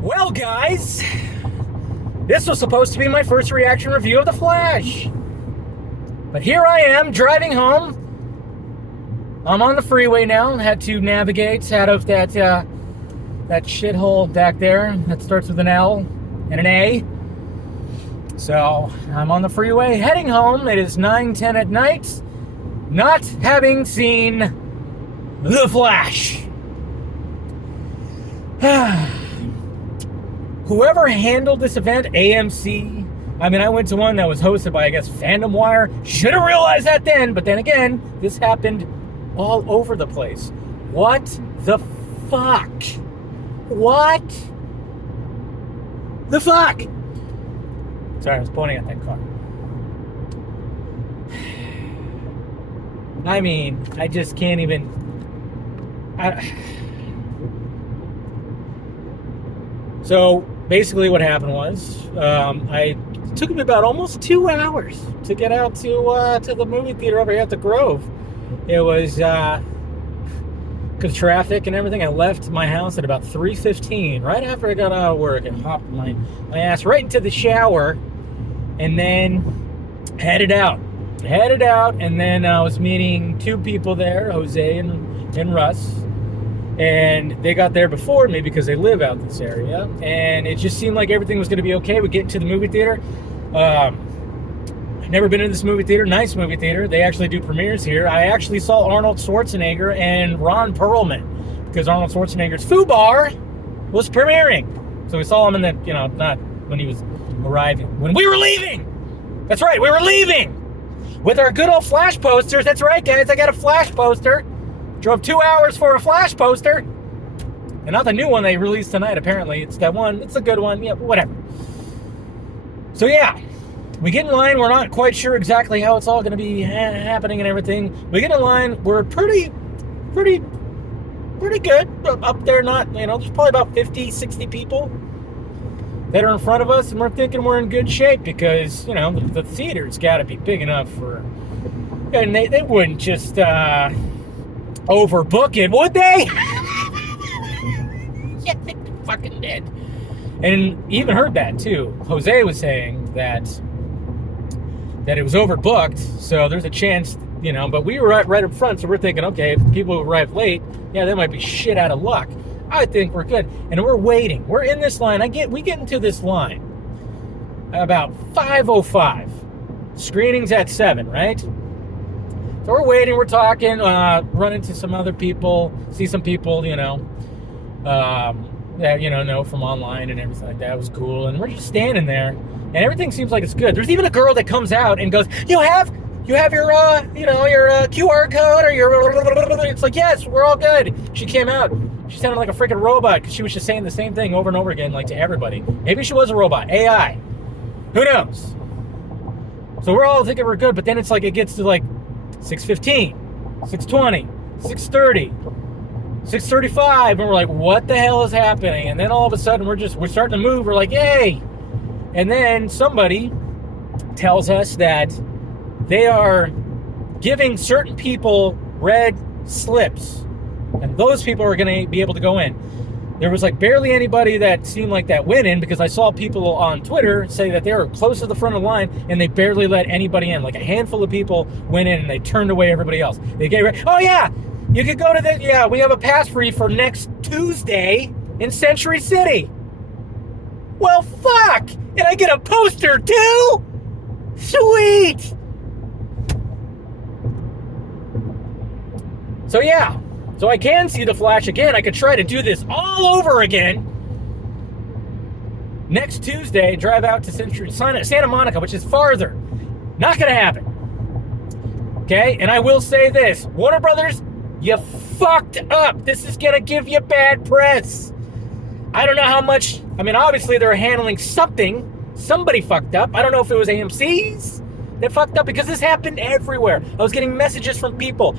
Well, guys, this was supposed to be my first reaction review of The Flash. But here I am, driving home. I'm on the freeway now. Had to navigate out of that shithole back there that starts with an L and an A. So I'm on the freeway heading home. It is 9:10 at night, not having seen The Flash. Whoever handled this event, AMC, I went to one that was hosted by, I guess, Fandom Wire. Should have realized that then, but then again, this happened all over the place. What the fuck? What the fuck? Sorry, I was pointing at that car. I just can't even... So, basically what happened was, it took me about almost 2 hours to get out to the movie theater over here at the Grove. It was, because of traffic and everything, I left my house at about 3:15, right after I got out of work, and hopped my ass right into the shower, and then headed out, and then I was meeting two people there, Jose and Russ, and they got there before me because they live out in this area, and it just seemed like everything was going to be okay. We get into the movie theater. I've never been in this movie theater. Nice movie theater. They actually do premieres here. I actually saw Arnold Schwarzenegger and Ron Perlman because Arnold Schwarzenegger's Foo Bar was premiering. So we saw him in the, not when he was arriving, when we were leaving. That's right, we were leaving with our good old Flash posters. That's right, guys, I got a Flash poster. Drove 2 hours for a Flash poster. And not the new one they released tonight, apparently. It's that one. It's a good one. Yeah, whatever. So, yeah. We get in line. We're not quite sure exactly how it's all going to be happening and everything. We get in line. We're pretty good. Up there, there's probably about 50, 60 people that are in front of us. And we're thinking we're in good shape because, the theater's got to be big enough for... And they wouldn't just... overbook it, would they? Yeah, they fucking did. And even heard that too. Jose was saying that it was overbooked, so there's a chance, but we were right up front, so we're thinking, okay, if people arrive late, yeah, they might be shit out of luck. I think we're good. And we're waiting. We're in this line. We get into this line about 5:05. Screening's at 7, right? So we're waiting, we're talking, run into some other people, see some people, that, know from online and everything like that. It was cool. And we're just standing there, and everything seems like it's good. There's even a girl that comes out and goes, you have your, your QR code or your... It's like, yes, we're all good. She came out. She sounded like a freaking robot because she was just saying the same thing over and over again, like to everybody. Maybe she was a robot, AI. Who knows? So we're all thinking we're good, but then it's like it gets to like 6:15, 6:20, 6:30, 6:35, and we're like, what the hell is happening? And then all of a sudden we're starting to move. We're like, yay! And then somebody tells us that they are giving certain people red slips, and those people are going to be able to go in. There was like barely anybody that seemed like that went in because I saw people on Twitter say that they were close to the front of the line and they barely let anybody in. Like a handful of people went in and they turned away everybody else. They gave, oh yeah, you could go to we have a pass free for next Tuesday in Century City. Well, fuck! And I get a poster too? Sweet! So yeah. So I can see The Flash again. I could try to do this all over again. Next Tuesday, drive out to Santa Monica, which is farther. Not going to happen. Okay? And I will say this. Warner Brothers, you fucked up. This is going to give you bad press. I don't know how much... obviously they're handling something. Somebody fucked up. I don't know if it was AMC's. They fucked up because this happened everywhere. I was getting messages from people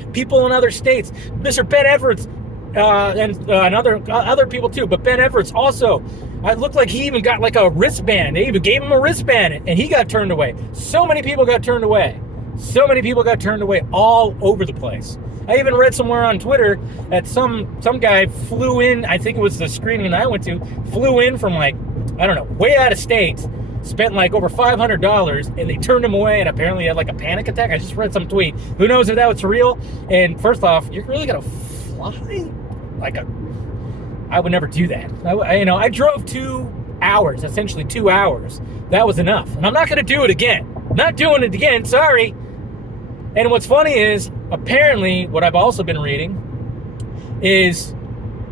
in other states. Mr. Ben Everett's and other people too, but Ben Everett's also. It looked like he even got like a wristband. They even gave him a wristband, and he got turned away. So many people got turned away. all over the place. I even read somewhere on Twitter that some guy flew in, I think it was the screening I went to, flew in from like, I don't know, way out of state, spent like over $500, and they turned him away, and apparently had like a panic attack. I just read some tweet. Who knows if that was real? And first off, you're really gonna fly like a... I would never do that. I drove 2 hours, essentially 2 hours. That was enough. And I'm not going to do it again. Not doing it again, sorry. And what's funny is, apparently, what I've also been reading is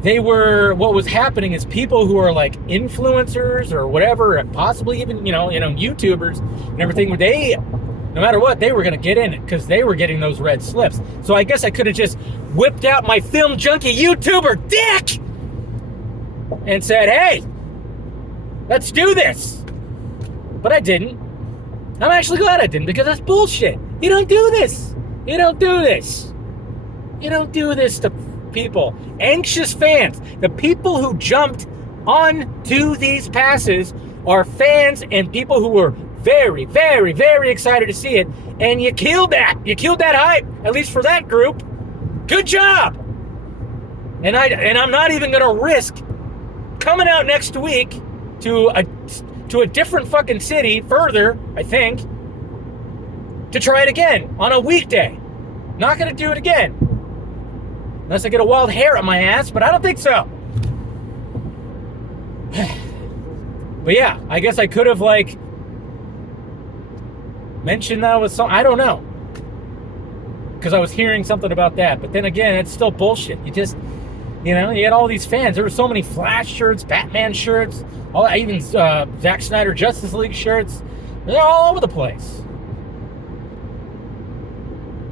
what was happening is people who are like influencers or whatever, and possibly even, YouTubers and everything, no matter what, they were going to get in it because they were getting those red slips. So I guess I could have just whipped out my film junkie YouTuber dick and said, hey, let's do this. But I didn't. I'm actually glad I didn't, because that's bullshit. You don't do this. You don't do this. You don't do this to people. Anxious fans. The people who jumped onto these passes are fans and people who were very, very, very excited to see it. And you killed that. You killed that hype, at least for that group. Good job. And I'm not even going to risk coming out next week to a different fucking city further, I think, to try it again on a weekday. Not going to do it again. Unless I get a wild hair up my ass, but I don't think so. But yeah, I guess I could have, like, mentioned that was I don't know. Because I was hearing something about that. But then again, it's still bullshit. You just... you had all these fans. There were so many Flash shirts, Batman shirts, even Zack Snyder Justice League shirts. They're all over the place.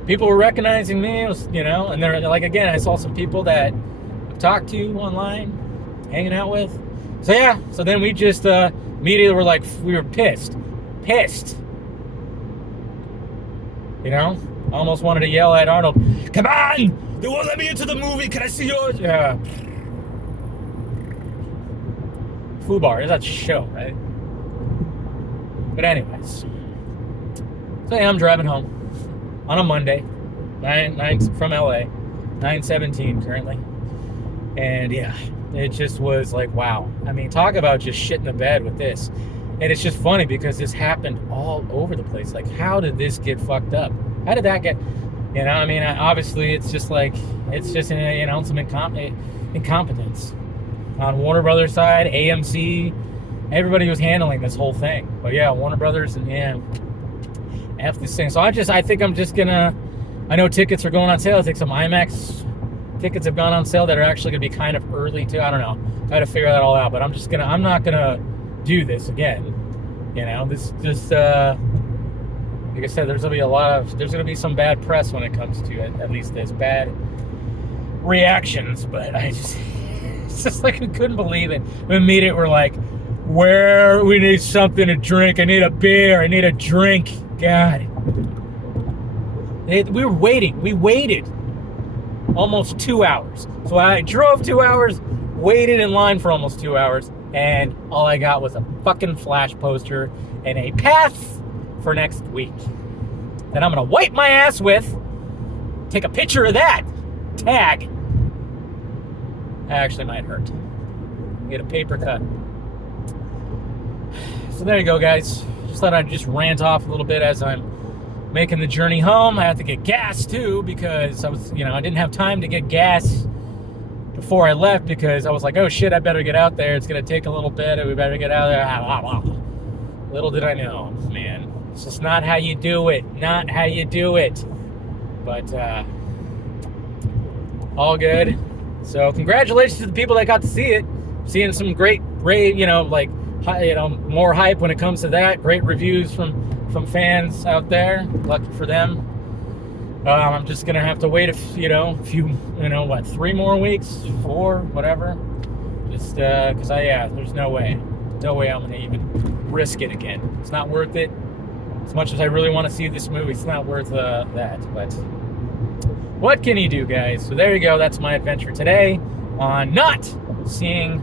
People were recognizing me, and they're like, again, I saw some people that I've talked to online, hanging out with. So yeah, so then we just immediately were like, we were pissed. I almost wanted to yell at Arnold, come on! They won't let me into the movie. Can I see yours? Yeah. Fubar. That's a show, right? But anyways. So yeah, I'm driving home on a Monday, 9 from LA, 9:17 currently. And yeah, it just was like, wow. I mean, talk about just shit in the bed with this. And it's just funny because this happened all over the place. Like, how did this get fucked up? How did that get... obviously it's just some incompetence on Warner Brothers side, AMC, everybody was handling this whole thing. But yeah, Warner Brothers and F this thing. So I think I'm just gonna, I know tickets are going on sale. I think some IMAX tickets have gone on sale that are actually gonna be kind of early too. I don't know. I had to figure that all out, but I'm not gonna do this again. Like I said, there's going to be some bad press when it comes to it, at least there's bad reactions, but it's just like, we couldn't believe it. We immediately were like, we need something to drink. I need a beer. I need a drink. God. We were waiting. We waited almost 2 hours. So I drove 2 hours, waited in line for almost 2 hours, and all I got was a fucking Flash poster and a pass for next week that I'm gonna wipe my ass with, take a picture of that tag. That actually might hurt. Get a paper cut. So there you go, guys. Just thought I'd just rant off a little bit as I'm making the journey home. I have to get gas too, because I didn't have time to get gas before I left, because I was like, oh shit, I better get out there. It's gonna take a little bit. We better get out there. Little did I know, man. It's just not how you do it. Not how you do it. But, all good. So, congratulations to the people that got to see it. Seeing some great, more hype when it comes to that. Great reviews from fans out there. Lucky for them. I'm just going to have to wait a few, 3 more weeks, 4, whatever. Just, because there's no way. No way I'm going to even risk it again. It's not worth it. As much as I really want to see this movie, it's not worth that. But what can you do, guys? So there you go. That's my adventure today on not seeing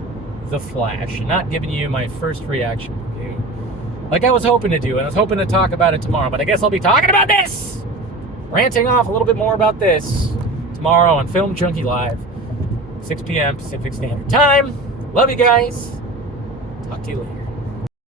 The Flash. Not giving you my first reaction review like I was hoping to do. And I was hoping to talk about it tomorrow. But I guess I'll be talking about this. Ranting off a little bit more about this tomorrow on Film Junkie Live, 6 p.m. Pacific Standard Time. Love you guys. Talk to you later.